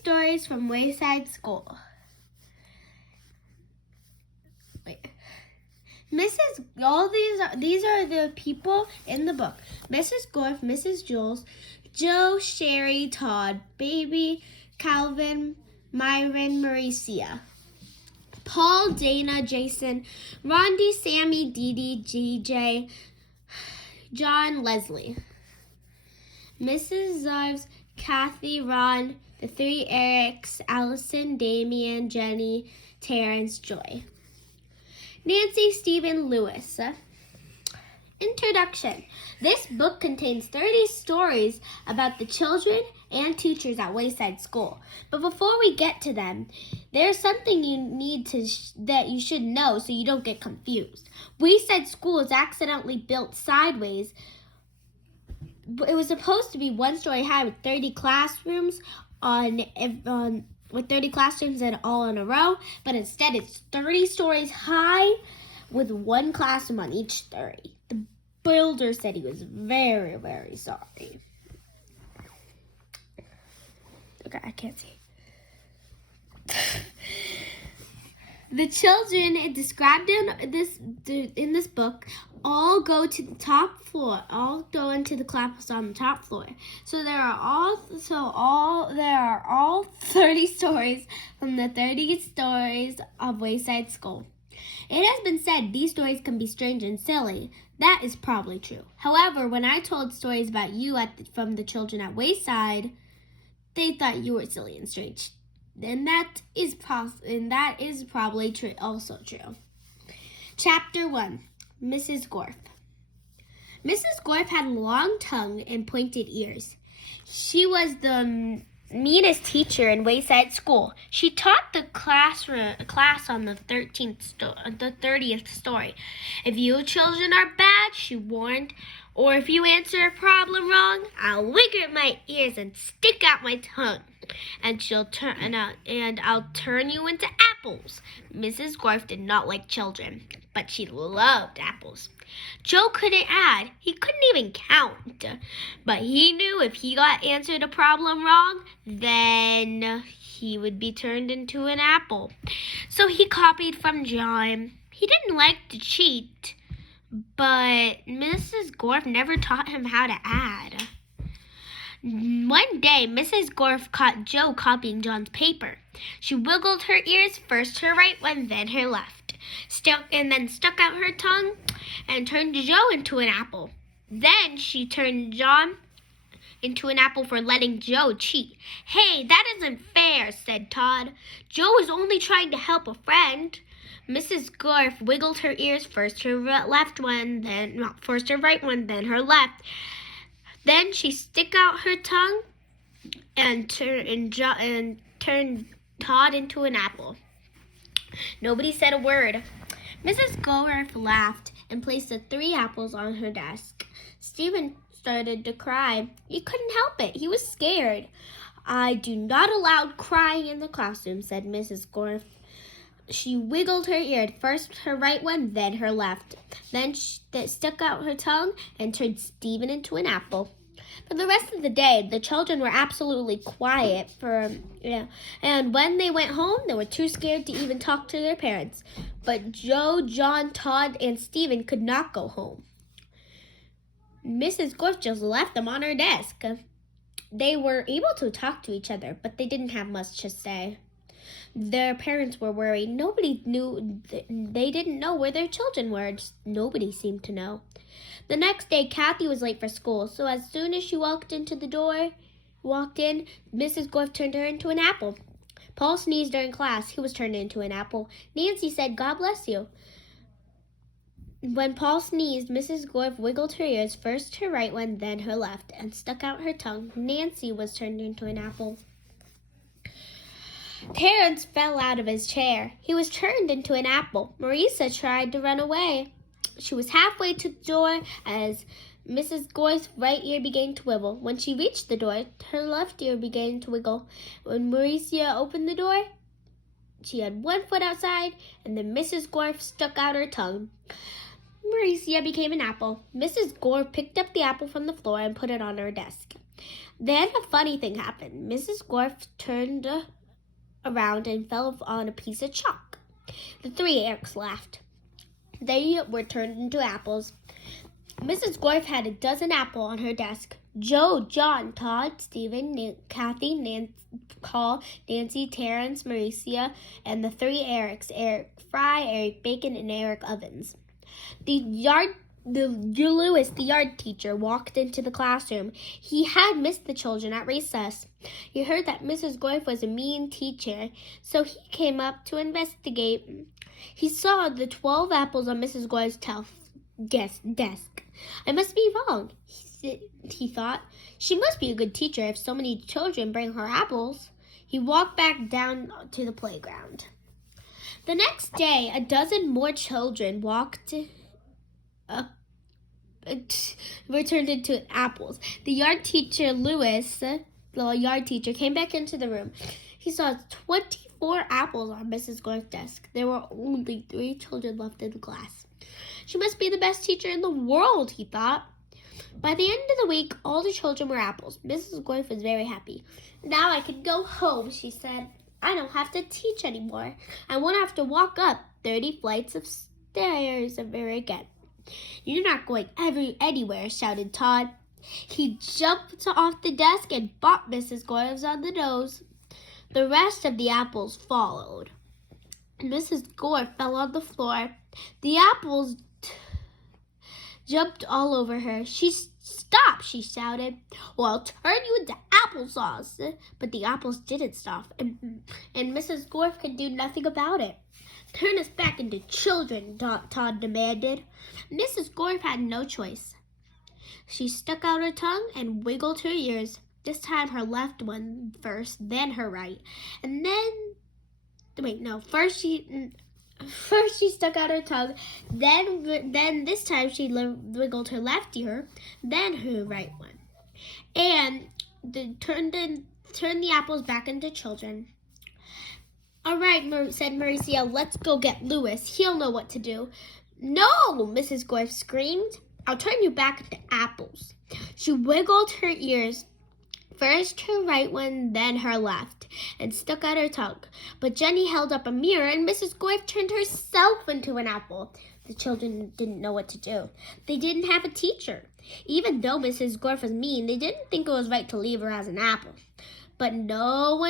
stories from Wayside School. These are the people in the book. Mrs. Gorf, Mrs. Jules, Joe, Sherry, Todd, Baby, Calvin, Myron, Mauricia, Paul, Dana, Jason, Rondi, Sammy, Dee Dee, GJ, John, Leslie, Mrs. Zives, Kathy, Ron, the three Erics, Allison, Damien, Jenny, Terrence, Joy. Nancy, Stephen, Lewis. Introduction. This book contains 30 stories about the children and teachers at Wayside School. But before we get to them, there's something that you should know so you don't get confused. Wayside School is accidentally built sideways. It was supposed to be one story high with 30 classrooms with 30 classrooms and all in a row, but instead it's 30 stories high with one classroom on each story. The builder said he was very, very sorry. Okay, I can't see. The children described in this book all go to the top floor. All go into the class on the top floor. So there are all 30 stories from the 30 stories of Wayside School. It has been said these stories can be strange and silly. That is probably true. However, when I told stories about you from the children at Wayside, they thought you were silly and strange. And that is probably true, also true. Chapter 1. Mrs. Gorf. Mrs. Gorf had a long tongue and pointed ears. She was the meanest teacher in Wayside School. She taught the class on the 30th story. If you children are bad, she warned, or if you answer a problem wrong, I'll wiggle my ears and stick out my tongue, and I'll turn you into apples. Mrs. Gorf did not like children, but she loved apples. Joe couldn't add. He couldn't even count. But he knew if he answered a problem wrong, then he would be turned into an apple. So he copied from John. He didn't like to cheat, but Mrs. Gorf never taught him how to add. One day, Mrs. Gorf caught Joe copying John's paper. She wiggled her ears, first her right one, then her left, and then stuck out her tongue and turned Joe into an apple. Then she turned John into an apple for letting Joe cheat. "Hey, that isn't fair," said Todd. "Joe was only trying to help a friend." Mrs. Gorf wiggled her ears, first her right one, then her left. Then she stuck out her tongue and turned Todd into an apple. Nobody said a word. Mrs. Gorf laughed and placed the 3 apples on her desk. Stephen started to cry. He couldn't help it. He was scared. "I do not allow crying in the classroom," said Mrs. Gorf. She wiggled her ear, first her right one, then her left. Then she stuck out her tongue and turned Stephen into an apple. For the rest of the day, the children were absolutely quiet. And when they went home, they were too scared to even talk to their parents. But Joe, John, Todd, and Stephen could not go home. Mrs. Gorf just left them on her desk. They were able to talk to each other, but they didn't have much to say. Their parents were worried. They didn't know where their children were. Nobody seemed to know. The next day, Kathy was late for school, so as soon as she walked in, Mrs. Gorf turned her into an apple. Paul sneezed during class. He was turned into an apple. Nancy said, "God bless you." When Paul sneezed, Mrs. Gorf wiggled her ears, first her right one, then her left, and stuck out her tongue. Nancy was turned into an apple. Terrence fell out of his chair. He was turned into an apple. Marisa tried to run away. She was halfway to the door as Mrs. Gorf's right ear began to wiggle. When she reached the door, her left ear began to wiggle. When Marisa opened the door, she had one foot outside, and then Mrs. Gorf stuck out her tongue. Marisa became an apple. Mrs. Gorf picked up the apple from the floor and put it on her desk. Then a funny thing happened. Mrs. Gorf turned around and fell on a piece of chalk. The three Erics laughed. They were turned into apples. Mrs. Gorf had a dozen apples on her desk. Joe, John, Todd, Stephen, Kathy, Paul, Nancy, Terrence, Mauricia, and the three Erics, Eric Fry, Eric Bacon, and Eric Ovens. Lewis, the yard teacher, walked into the classroom. He had missed the children at recess. He heard that Mrs. Gorf was a mean teacher, so he came up to investigate. He saw the 12 apples on Mrs. Gorf's desk. I must be wrong, he thought. She must be a good teacher if so many children bring her apples. He walked back down to the playground. The next day, a dozen more children were turned into apples. The yard teacher, Lewis, the yard teacher, came back into the room. He saw 24 apples on Mrs. Gorf's desk. There were only 3 children left in the class. She must be the best teacher in the world, he thought. By the end of the week, all the children were apples. Mrs. Gorf was very happy. Now I can go home, she said. I don't have to teach anymore. I won't have to walk up 30 flights of stairs ever again. You're not going anywhere, shouted Todd. He jumped off the desk and bopped Mrs. Gorf on the nose. The rest of the apples followed. Mrs. Gorf fell on the floor. The apples jumped all over her. Stop, she shouted. Well, I'll turn you into applesauce. But the apples didn't stop, and Mrs. Gorf could do nothing about it. Turn us back into children, Todd demanded. Mrs. Gorf had no choice. She stuck out her tongue and wiggled her ears. This time her left one first, then her right. And then, first she stuck out her tongue, then this time she wiggled her left ear, then her right one, and turned the apples back into children. All right, said Mauricia, let's go get Lewis. He'll know what to do. No, Mrs. Gorf screamed. I'll turn you back into apples. She wiggled her ears, first her right one, then her left, and stuck out her tongue. But Jenny held up a mirror, and Mrs. Gorf turned herself into an apple. The children didn't know what to do. They didn't have a teacher. Even though Mrs. Gorf was mean, they didn't think it was right to leave her as an apple. But none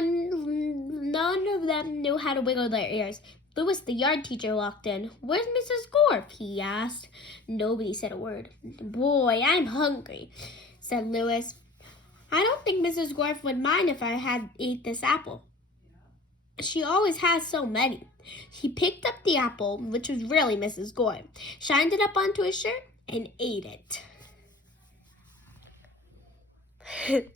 of them knew how to wiggle their ears. Lewis, the yard teacher, walked in. Where's Mrs. Gorf? He asked. Nobody said a word. Boy, I'm hungry, said Lewis. I don't think Mrs. Gorf would mind if I had ate this apple. She always has so many. He picked up the apple, which was really Mrs. Gorf, shined it up onto his shirt, and ate it.